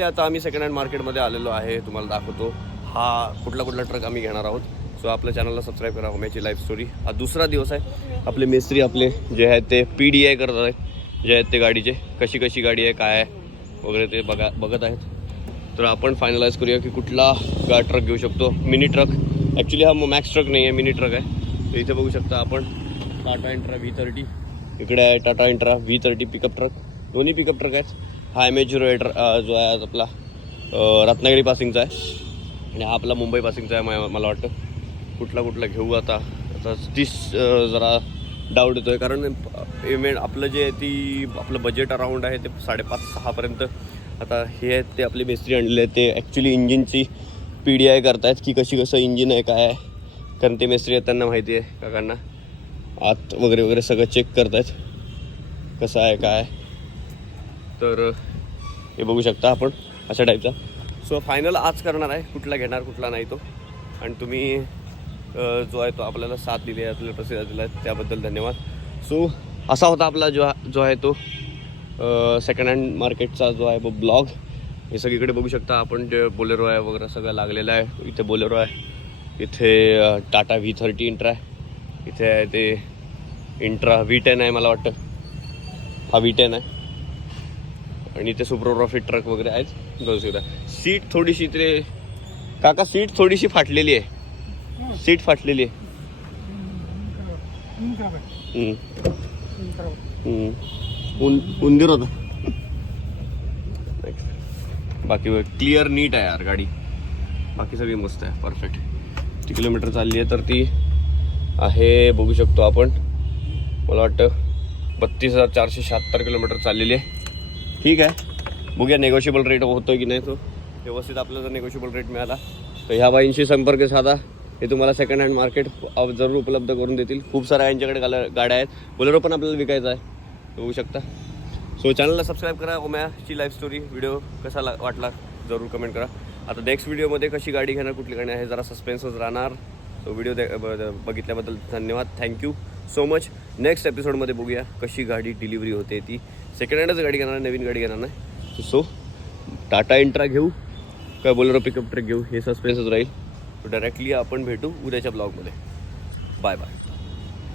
आता आम्ही second hand मार्केटमध्ये आलेलो आहे, तुम्हाला दाखवतो हा कुठला ट्रक आम्ही घेणार आहोत. सो आपल्या चॅनलला सबस्क्राईब करा. ओम्याची लाईफ स्टोरी. हा दुसरा दिवस आहे. आपले मिस्त्री आपले जे आहेत ते PDI करत आहेत, जे आहेत ते गाडीचे कशी गाडी आहे काय आहे वगैरे ते बघत आहेत. तर आपण फायनलाइज करूया की कुठला ट्रक घेऊ शकतो. मिनी ट्रक, ॲक्च्युली हा मॅक्स ट्रक नाही आहे, मिनी ट्रक आहे. तर इथे बघू शकता आपण टाटा इंट्रा V30, इकडे आहे Tata intra V30 pickup truck. दोन्ही पिकअप ट्रक आहेत. हा MH08 जो आहे आपला रत्नागिरी पासिंगचा आहे आणि हा आपला मुंबई पासिंगचा आहे. मला वाटतं कुठला घेऊ आता 30 जरा डाऊट येतो आहे, कारण पेमेंट आपलं जे आहे ती आपलं बजेट अराऊंड आहे ते 5.5-6पर्यंत. आता हे आहेत ते आपले मिस्त्री आणलेले आहेत, ते ॲक्च्युली इंजिनची PDI करतायत की कसं इंजिन आहे काय आहे, कारण ते मिस्त्री आहेत त्यांना माहिती आहे. काकांना आत वगैरे सगळं चेक करतायत कसं आहे काय. तर हे बघू शकता आपण अशा टाईपचा. सो फायनल आज करणार आहे कुठला घेणार कुठला नाही तो. आणि तुम्ही जो आहे तो आपल्याला साथ दिली आहे, आपल्याला प्रतिसाद दिला आहे, त्याबद्दल धन्यवाद. सो असा होता आपला जो आहे तो सेकंड हँड मार्केटचा जो आहे ब्लॉग. हे सगळीकडे बघू शकता आपण, जे बोलेरो आहे वगैरे सगळं लागलेलं आहे. इथे बोलेरो आहे, इथे टाटा V30 इंट्रा आहे, इथे आहे ते इंट्रा V10 आहे मला वाटतं, हा V10 आहे. आणि इथे सुपर प्रॉफिट ट्रक वगैरे आहेत. बघू शकता सीट थोडीशी ते काका सीट थोडीशी फाटलेली आहे, सीट फाटलेली आहे. उंदीर होता. बाकी क्लिअर नीट आहे यार गाडी, बाकी सगळी मस्त आहे, परफेक्ट. 3 किलोमीटर चालली आहे तर ती आहे बघू शकतो आपण, मला वाटतं 32,476 किलोमीटर चाललेली आहे. ठीक आहे, बघूया नेगोशिएबल रेट होतो की नाही. तो व्यवस्थित आपल्याला जर नेगोशिएबल रेट मिळाला तर ह्या बाईंशी संपर्क साधा, हे तुम्हाला सेकंड हँड मार्केट जरूर उपलब्ध करून देतील. खूप साऱ्या यांच्याकडे गाड्या आहेत. बोलेरो पण आपल्याला विकायचा आहे, बघू शकता. सो चॅनलला सबस्क्राईब करा. ओम्याची लाईफ स्टोरी व्हिडिओ कसा वाटला जरूर कमेंट करा. आता नेक्स्ट व्हिडिओमध्ये कशी गाडी घेणार कुठली गाडी आहे जरा सस्पेन्सच राहणार. तो व्हिडिओ बघितल्याबद्दल धन्यवाद, थँक्यू सो मच. नेक्स्ट एपिसोडमध्ये बघूया कशी गाडी डिलिव्हरी होते. ती सेकंड हँडच गाडी घेणार, नवीन गाडी घेणार नाही. सो टाटा इंट्रा घेऊ काय बोलेरो पिकअप ट्रक घेऊ हे सस्पेन्सच राहील. डायरेक्टली आपण भेटू उद्याच्या ब्लॉगमध्ये. Bye bye.